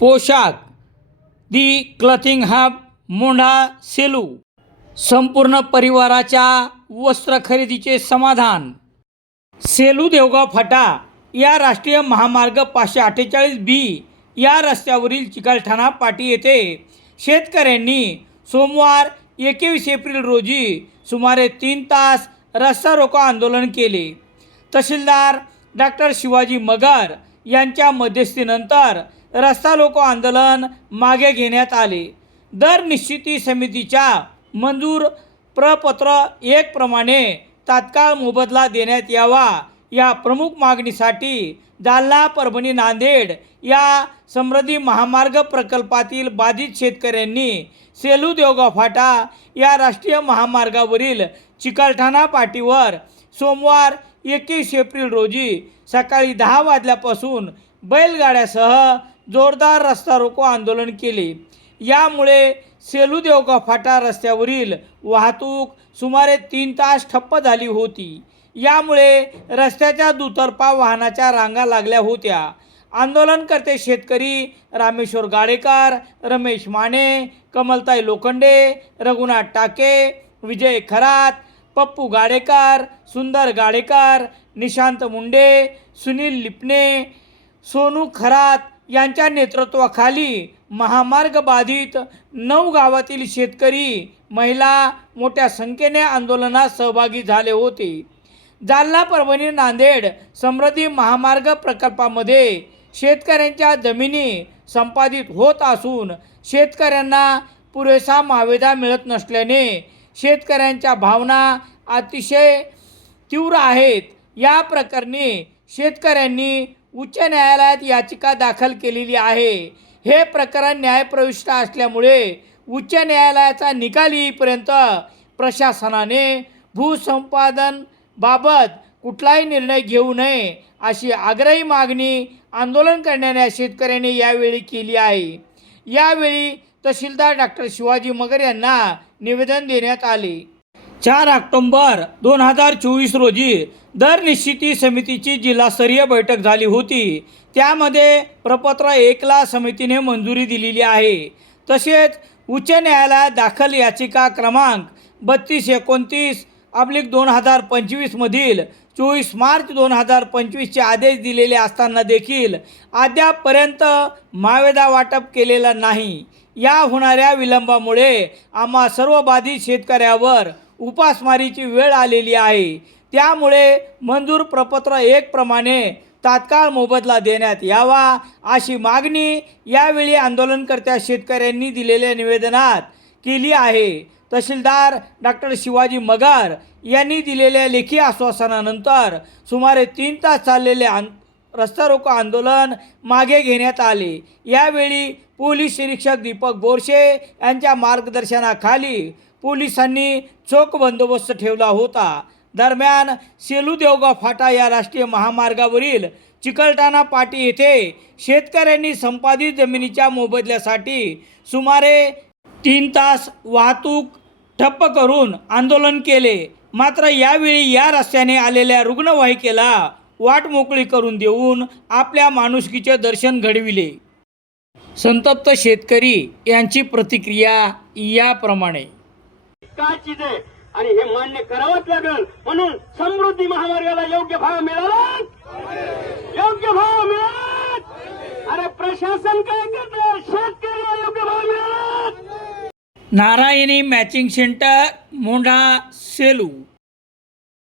पोशाख. The clothing hub Mondha Selu. संपूर्ण परिवाराच्या वस्त्र खरेदीचे समाधान. सेलू देवगाव फाटा या राष्ट्रीय महामार्ग पाचशे अठ्ठेचाळीस बी या रस्त्यावरील चिकलठाणा पाटी येथे शेतकऱ्यांनी सोमवार एकवीस एप्रिल रोजी सुमारे तीन तास रस्ता रोको आंदोलन केले. तहसीलदार डॉक्टर शिवाजी मगर यांच्या मध्यस्थीनंतर रस्ता रोको आंदोलन मागे घेण्यात आले. दर निश्चिती समितीच्या मंजूर प्रपत्र एक प्रमाणे तात्काळ मोबदला देण्यात यावा या प्रमुख मागणीसाठी जालना परभणी नांदेड या समृद्धी महामार्ग प्रकल्पातील बाधित शेतकऱ्यांनी सेलू देवगाव फाटा या राष्ट्रीय महामार्गावरील चिकलठाणा पाटीवर सोमवार एकवीस एप्रिल रोजी सकाळी दहा वाजल्यापासून बैलगाड्यासह जोरदार रस्ता रोको आंदोलन केले. यामुळे सेलू देवगा फाटा रस्त्यावरील वाहतूक सुमारे तीन तास ठप्प झाली होती. यामुळे रस्त्याच्या दुतर्फा वाहनाच्या रांगा लागल्या होत्या. आंदोलनकर्ते शेतकरी रामेश्वर गाडेकर रमेश माने कमलताई लोखंडे रघुनाथ टाके विजय खरात पप्पू गाडेकर सुंदर गाडेकर निशांत मुंडे सुनील लिपणे सोनू खरात यांच्या नेतृत्वाखाली महामार्ग बाधित नऊ गावातील शेतकरी महिला मोठ्या संख्येने आंदोलनात सहभागी झाले होते. जालना परभणी नांदेड समृद्धी महामार्ग प्रकल्पामध्ये शेतकऱ्यांच्या जमिनी संपादित होत असून शेतकऱ्यांना पुरेसा मावेदा मिळत नसल्याने शेतकऱ्यांच्या भावना अतिशय तीव्र आहेत. या प्रकरणी शेतकऱ्यांनी उच्च न्यायालयात याचिका दाखल केलेली आहे. हे प्रकरण न्यायप्रविष्ट असल्यामुळे उच्च न्यायालयाचा निकाल येईपर्यंत प्रशासनाने भूसंपादन बाबत कुठलाही निर्णय घेऊ नये अशी आग्रही मागणी आंदोलन करणाऱ्या शेतकऱ्यांनी यावेळी केली आहे. यावेळी तहसीलदार डॉक्टर शिवाजी मगर यांना निवेदन देण्यात आले. चार ऑक्टोंबर दोन हजार चोवीस रोजी दर निश्चिती समितीची जिल्हास्तरीय बैठक झाली होती. त्यामध्ये प्रपत्र एकला समितीने मंजुरी दिलेली आहे. तसेच उच्च न्यायालयात दाखल याचिका क्रमांक बत्तीस एकोणतीस अब्लिक दोन हजार पंचवीसमधील चोवीस मार्च दोन हजार पंचवीसचे आदेश दिलेले असताना देखील अद्यापपर्यंत मावेदा वाटप केलेला नाही. या होणाऱ्या विलंबामुळे आम्हा सर्व बाधित शेतकऱ्यावर उपासमारीची वेळ आलेली आहे. त्यामुळे मंजूर प्रपत्र एक प्रमाणे तात्काळ मोबदला देण्यात यावा अशी मागणी यावेळी आंदोलनकर्त्या शेतकऱ्यांनी दिलेल्या निवेदनात केली आहे. तहसीलदार डॉक्टर शिवाजी मगर यांनी दिलेल्या लेखी आश्वासनानंतर सुमारे तीन तास चाललेले आं रस्ता रोको आंदोलन मागे घेण्यात आले. यावेळी पोलीस निरीक्षक दीपक बोरशे यांच्या मार्गदर्शनाखाली पोलिसांनी चोख बंदोबस्त ठेवला होता. दरम्यान सेलू देवगाव फाटा या राष्ट्रीय महामार्गावरील चिकलठाणा पाटी येथे शेतकऱ्यांनी संपादित जमिनीच्या मोबदल्यासाठी सुमारे तीन तास वाहतूक ठप्प करून आंदोलन केले. मात्र यावेळी या रस्त्याने आलेल्या रुग्णवाहिकेला वाट मोकळी करून देऊन आपल्या माणुसकीचे दर्शन घडविले. संतप्त शेतकरी यांची प्रतिक्रिया याप्रमाणे. काय चीज आहे आणि हे मान्य करावंच लागेल. म्हणून समृद्धी महामार्गाला योग्य भाव मिळाला. योग्य भाव मिळाला. अरे प्रशासन काय करत? शेतकऱ्याला योग्य भाव मिळाला. Narayani matching centre Mondha Selu.